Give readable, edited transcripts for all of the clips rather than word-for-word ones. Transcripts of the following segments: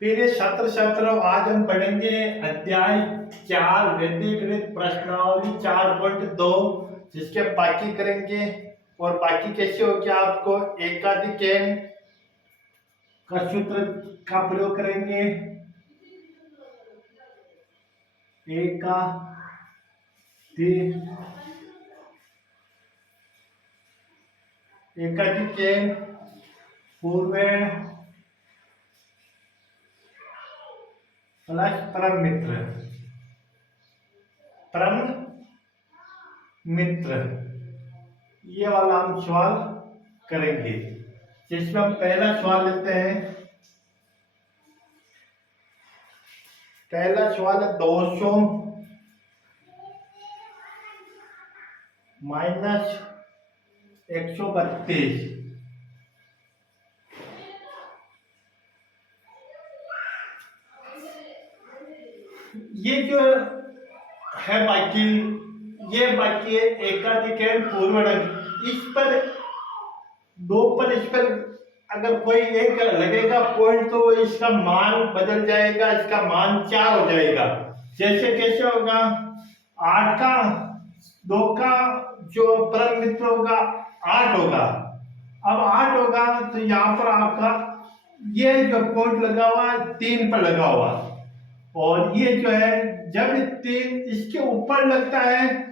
प्रिय छात्र छात्राओं, आज हम पढ़ेंगे अध्याय 4 वैदिक गणित प्रश्नावली 4.2, जिसके बाकी करेंगे। और बाकी कैसे हो क्या आपको एकाधिक n का सूत्र का प्रयोग करेंगे। एकाधिक n पूर्वेण प्लस परम मित्र। परम मित्र ये वाला हम सवाल करेंगे, जिसमें हम पहला सवाल लेते हैं। पहला सवाल है 200 माइनस 132। ये जो है बाकी, ये बाकी है एकाधिक पूर्वणक। इस पर दो पर इस पर अगर कोई एक लगेगा पॉइंट तो इसका मान बदल जाएगा, इसका मान 4 हो जाएगा। जैसे कैसे होगा, 8 का 2 का जो परम मित्र होगा 8 होगा। अब 8 होगा तो यहाँ पर आपका ये जो पॉइंट लगा हुआ है 3 पर लगा हुआ, और ये जो है जब 3 इसके ऊपर लगता है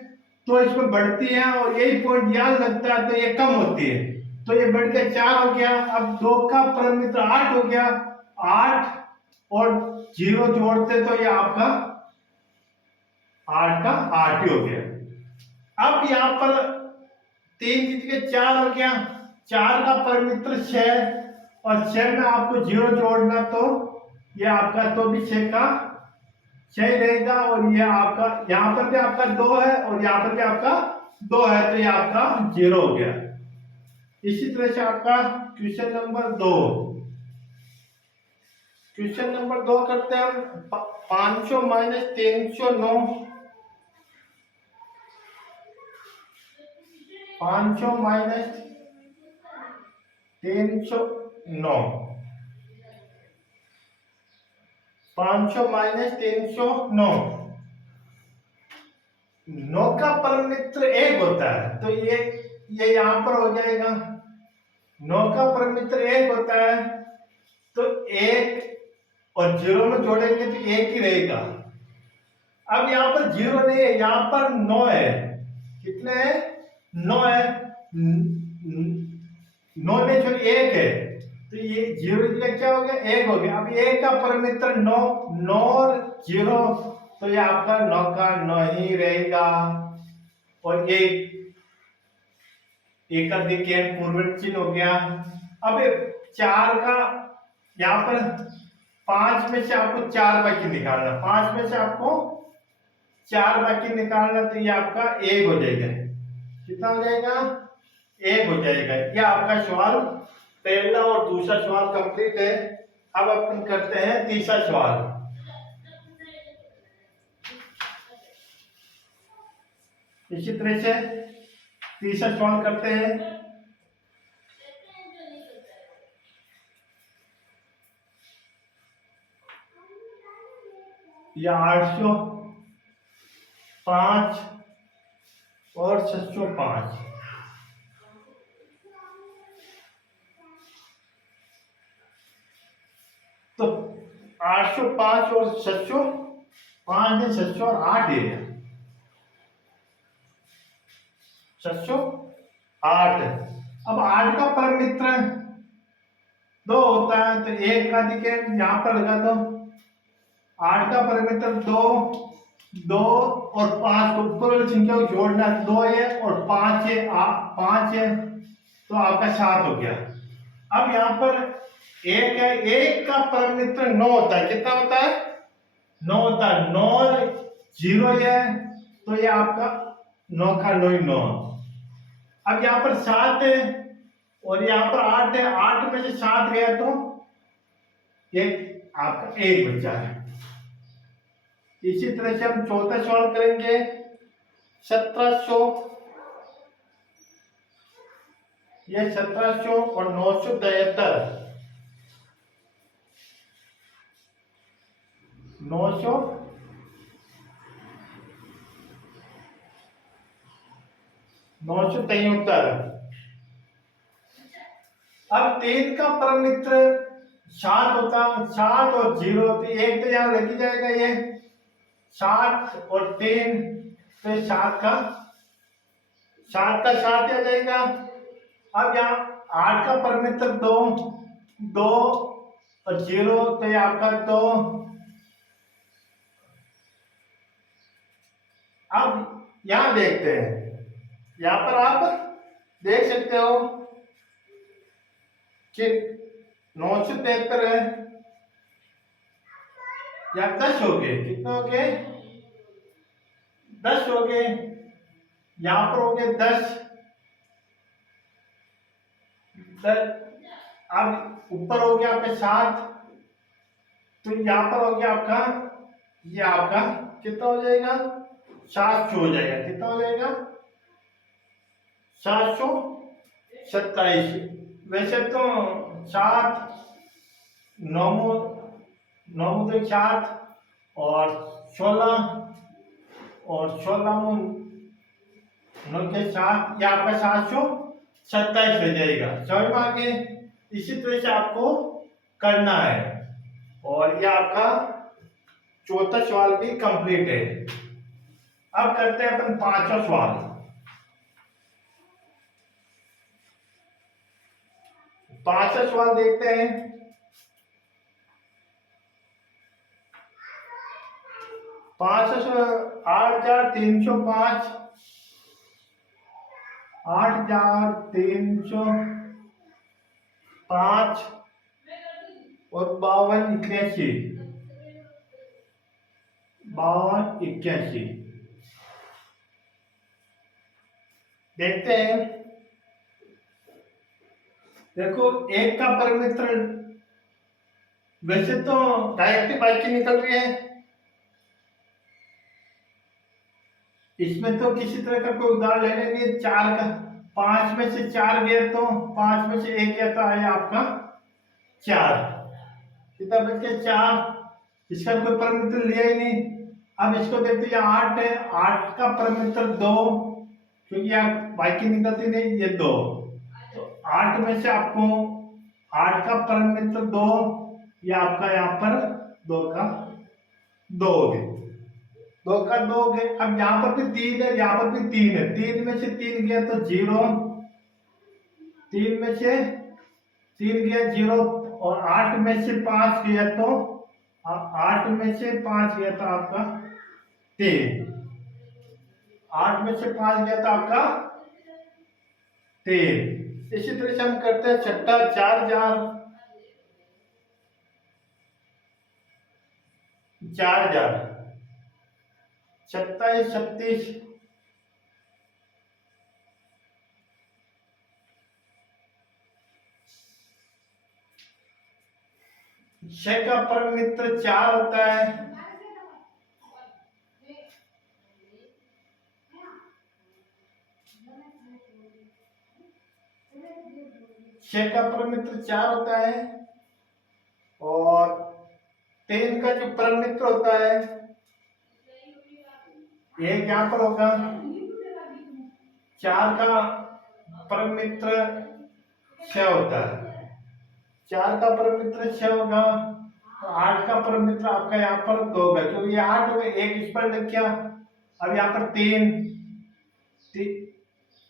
तो इसमें बढ़ती है, और यही पॉइंट यहाँ लगता है तो ये कम होती है। तो ये बढ़ के 4 हो गया। अब 2 का परम मित्र 8 हो गया। 8 और 0 जोड़ते तो ये आपका 8 का 8 ही हो गया। अब यहाँ पर 3 जीत के 4 हो गया। 4 का परम मित्र 6, और 6 में आपको 0 जोड़ना तो ये आपका तो भी 6 का 6 रहेगा, और ये आपका यहाँ पर भी आपका 2 है और यहाँ पर भी आपका 2 है, तो ये आपका 0 हो गया। इसी तरह से आपका क्वेश्चन नंबर 2। क्वेश्चन नंबर 2 करते हैं हम। 500 माइनस 309। 500 माइनस 309। 500 माइनस 309। 9 का परम मित्र 1 होता है, तो ये यहां पर हो जाएगा। 9 का परम मित्र 1 होता है, तो 1 और 0 में जोड़ेंगे तो 1 ही रहेगा। अब यहाँ पर 0 नहीं है, यहाँ पर 9 है। कितने है? 9 है। 9 ने छोड़ 1 है, तो ये 0 का क्या हो गया? 1 हो गया। अब 1 का परम मित्र 9, 9 और 0, तो ये आपका 9 का 9 ही रहेगा। और ये एकाधिक पूर्ववर्ती चिन्ह हो गया। अब 4 का यहाँ पर 5 में से आपको 4 बाकी निकालना। 5 में से आपको 4 बाकी निकालना, तो ये आपका 1 हो जाएगा। कितना हो जाएगा? 1 हो जाएगा। ये आपका सवाल पहला और दूसरा सवाल कंप्लीट है। अब अपन करते हैं तीसरा सवाल। इसी तरह से तीसरा सवाल करते हैं। या 805 और 605। तो 805 और 605 ने 600 और 8 दे दिया। 608। अब 8 का परम मित्र 2 होता है, तो 1 का अधिक यहां पर लगा दो। 8 का परम मित्र 2, 2 और 5 को ऊपर वाली संख्या को जोड़ना। 2 है और 5 है, 5 है, तो आपका 7 हो गया। अब यहाँ पर 1 है। 1 का परम मित्र 9 होता है। कितना होता है? 9 होता है। 9 0 है, तो ये आपका 9 का 9 ही 9। अब यहाँ पर 7 है और यहाँ पर 8 है। 8 में से 7 गया तो एक आपका 1 बचा है। इसी तरह से हम चौथा सवाल करेंगे। 1700, ये 1700 और 973। 973। अब 3 का परम मित्र 7 होता, 7 और 0 तो एक तो यहाँ लग ही जाएगा, ये 7 और 3 तो 7 का 7 आ जाएगा। अब यहाँ 8 का परम मित्र 2, 2 और 0 तो ये आपका 2। अब यहाँ देखते हैं, यहाँ पर आप देख सकते हो कि 973 है या 10 हो गए, कितने हो गए, 10 हो गए। यहाँ पर हो गए 10। अब ऊपर हो गया आपका 7, तो यहाँ पर हो गया आपका, ये आपका कितना हो जाएगा, 700 हो जाएगा। कितना हो जाएगा, 727। वैसे तो 7 9 9 तो 7 और 16 और 16 9 के 7, ये आपका 727 हो जाएगा। समझ में आगे, इसी तरह से आपको करना है। और ये आपका चौथा सवाल भी कंप्लीट है। अब करते हैं अपन पांचवा सवाल। पांचवा सवाल देखते हैं। पांचवा सवाल 8305, 8305 और 5281, 5281 देखते हैं। देखो, एक का परमित्र वैसे तो डायरेक्ट बाइक की निकल रही है, इसमें तो किसी तरह का कोई उदाहरण लेने नहीं है। 4 का 5 में से 4 गया तो 5 में से 1 गया तो आया आपका 4। कितना बच गया, 4। इसका कोई परमित्र लिया ही नहीं। अब इसको देखते हैं, 8 है, 8 का परमित्र 2, क्योंकि यहाँ बाइक की निकलती नहीं, ये 2। तो 8 में से आपको 8 का परम मित्र 2, या आपका यहाँ पर 2 का 2 हो गए, 2 का 2 हो गए। अब यहाँ पर भी 3 है, यहाँ पर भी 3 है, 3 में से 3 गया तो 0, 3 में से 3 गया 0, और 8 में से 5 गया तो 8 में से 5 गया तो आपका 3, 8 में से 5 गया तो आपका 3। इसी तरह से हम करते हैं छठा 4000, 4000 27 36, 6 का परम मित्र 4 होता है, 6 का परम मित्र 4 होता है। और 3 का जो परम मित्र होता है, एक यहाँ पर होगा, 4 का परम मित्र 6 होता है, 4 का परम मित्र 6 होगा। तो 8 का परम मित्र आपका यहाँ पर 2 होगा, क्योंकि ये 8 हो गए, एक इस पर लग गया। अब यहाँ पर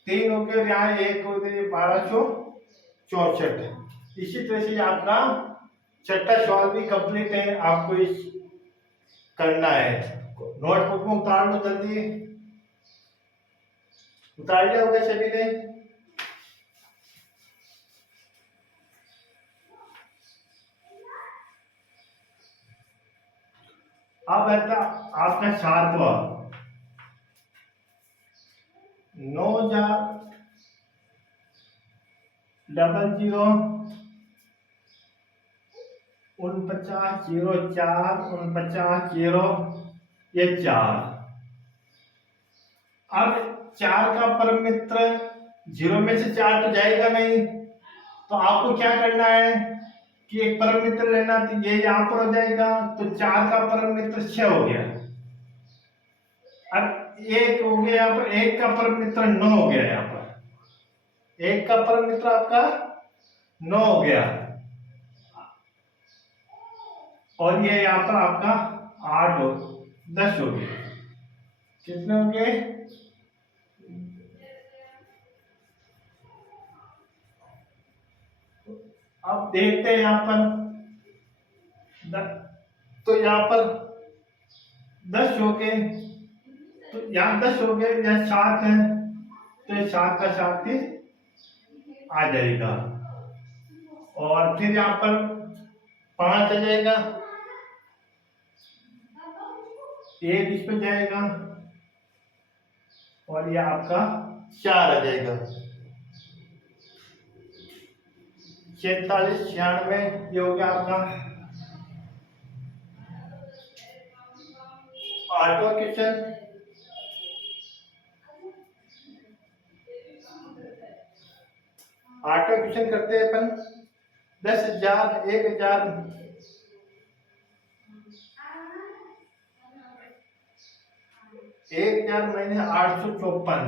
3 हो गए, यहाँ 1 हो गए, 1264। इसी तरह से आपका छठा सवाल भी कंप्लीट है। आपको इस करना है, नोटबुक में उतार लो, जल्दी उतार लिया होगा सभी ने। अब है आपका 7वां 9000 4904 4904 ये 4। अब 4 का परम मित्र 0 में से 4 तो जाएगा नहीं, तो आपको क्या करना है कि एक परम मित्र लेना, तो ये यहाँ पर हो जाएगा, तो 4 का परम मित्र 6 हो गया। अब एक हो गया यहाँ पर, 1 का परम मित्र 9 हो गया। यहाँ पर 1 का परम मित्र आपका 9 हो गया, और ये यहाँ पर आपका 8 हो 10 हो गया। कितने हो गए? अब देखते हैं यहाँ पर तो यहाँ पर 10 हो गए, तो यहाँ 10 हो गए, यहाँ 7 है, तो ये 7 का 7 ही आ जाएगा, और फिर यहाँ पर 5 आ जाएगा, 1 इस पे जाएगा, और ये आपका 4 आ जाएगा। 46 96 ये हो गया आपका। ऑटो क्वेश्चन, ऑटो क्वेश्चन करते हैं अपन। 10,000 1,000 1,000 मैंने 854,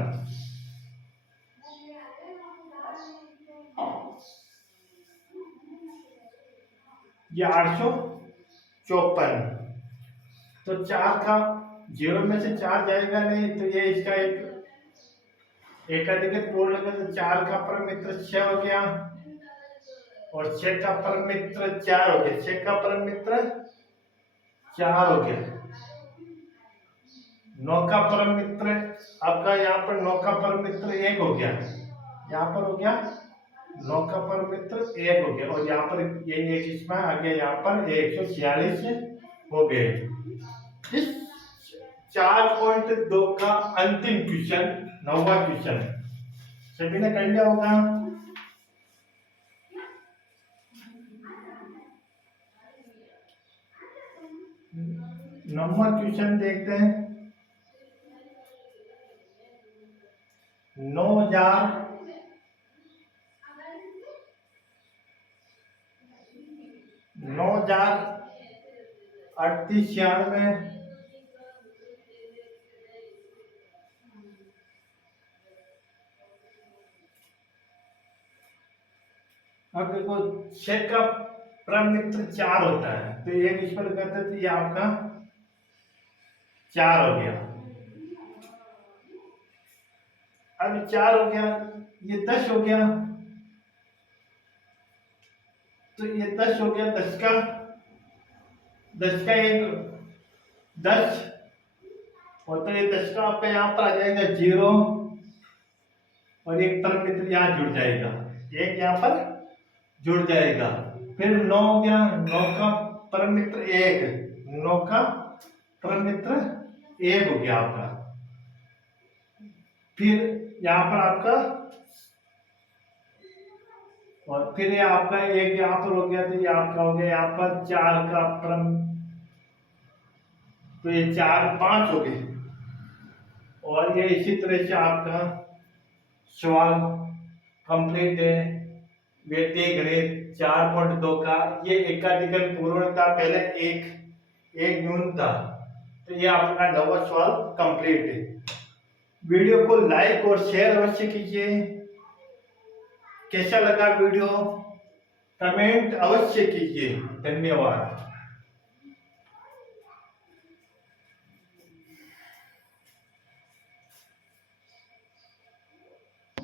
ये 854, तो 4 का 0 में से 4 जाएगा नहीं, तो ये इसका एक अधिक पूर्ण लगा, तो 4 का परम मित्र 6 हो गया, और 6 का परम मित्र 4 हो गया। 6 का परम मित्र 4 हो गया। 9 का परम मित्र आपका यहाँ पर 9 का परम मित्र 1 हो गया, यहाँ पर हो गया 9 का परम मित्र 1 हो गया, और यहाँ पर ये एक इसमें आगे यहाँ पर 146 हो गए। इस 4.2 का अंतिम क्वेश्चन, 9वां क्वेश्चन सभी ने कर लिया होगा। नंबर क्वेश्चन देखते हैं। 9,000 38 96। अब देखो 6 का परम मित्र 4 होता है, तो एक इस पर करते हैं, तो ये आपका 4 हो गया। अब 4 हो गया, ये 10 हो गया, तो ये 10 हो गया। 10 का एक 10, और तो ये 10 का आपका यहाँ पर आ जाएगा 0, और एक परम मित्र यहाँ जुड़ जाएगा, एक यहाँ पर जुड़ जाएगा। फिर 9 हो गया, 9 का परम मित्र 1, 9 का परम मित्र 1 हो गया आपका। फिर यहाँ पर आपका, और फिर ये आपका एक यहाँ पर हो गया, तो ये आपका हो गया यहाँ पर 4 का परम, तो ये 4 5 हो गए, और ये इसी तरह से आपका सवाल कंप्लीट है। वैदिक गणित 4.2 का ये एकाधिकरण पूर्ण था, पहले एक न्यून था, तो ये आपका 9वां सवाल कंप्लीट है। वीडियो को लाइक और शेयर अवश्य कीजिए। कैसा लगा वीडियो कमेंट अवश्य कीजिए। धन्यवाद।